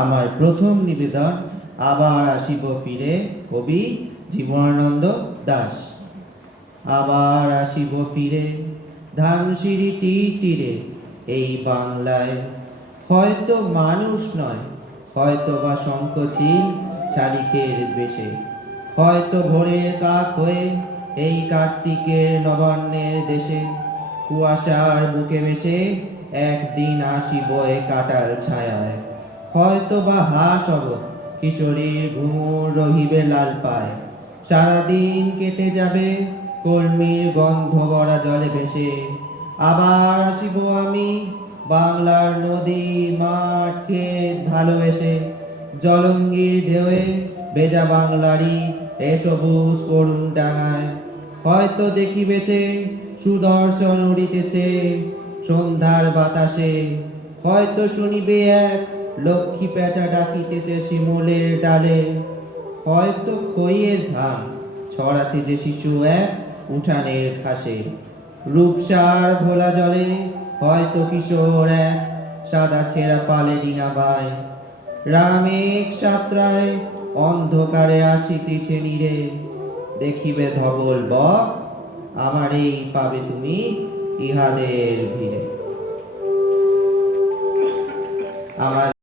আমার প্রথম নিবেদন আবার আসিব ফিরে, কবি জীবনানন্দ দাশ। আবার আসিব ফিরে ধানসিঁড়ি তীরে, এই বাংলায় হয়তো মানুষ নয়, হয়তো বা শঙ্খচিল শালিকের বেশে, হয়তো ভোরের কাক হয়ে এই কার্তিকের নবান্নের দেশে, কুয়াশার বুকে বেশে একদিন আসিব এ কাটাল ছায়ায়, হয়তো বা হাঁস হব কিশোরীর ঘুমুর রহিবে লাল পায়, সারাদিন কেটে যাবে কলমির গন্ধ ভরা জলে ভেসে। আবার আসিব আমি বাংলার নদী মাঠ ক্ষেত ভালোবেসে, জলঙ্গির ঢেউয়ে ভেজা বাংলারই এ সবুজ করুণ ডাঙায়, হয়তো দেখিবেছে সুদর্শন উড়িতেছে সন্ধ্যার বাতাসে, হয়তো শুনিবে এক লক্ষ্মী পেঁচা ডাকিতেছে শিমুলের ডালে, হয়তো খইয়ের ধান ছড়াতে যে শিশু এক উঠানের ঘাসে, রূপসার ঘোলা জলে হয়তো কিশোর এক সাদা ছেঁড়া পালে ডিঙা বায়, রামেক সাতরায় অন্ধকারে আসিতেছে নীরে, দেখিবে ধবল বক আমারেই পাবে তুমি ইহাদের ভিড়ে। আমার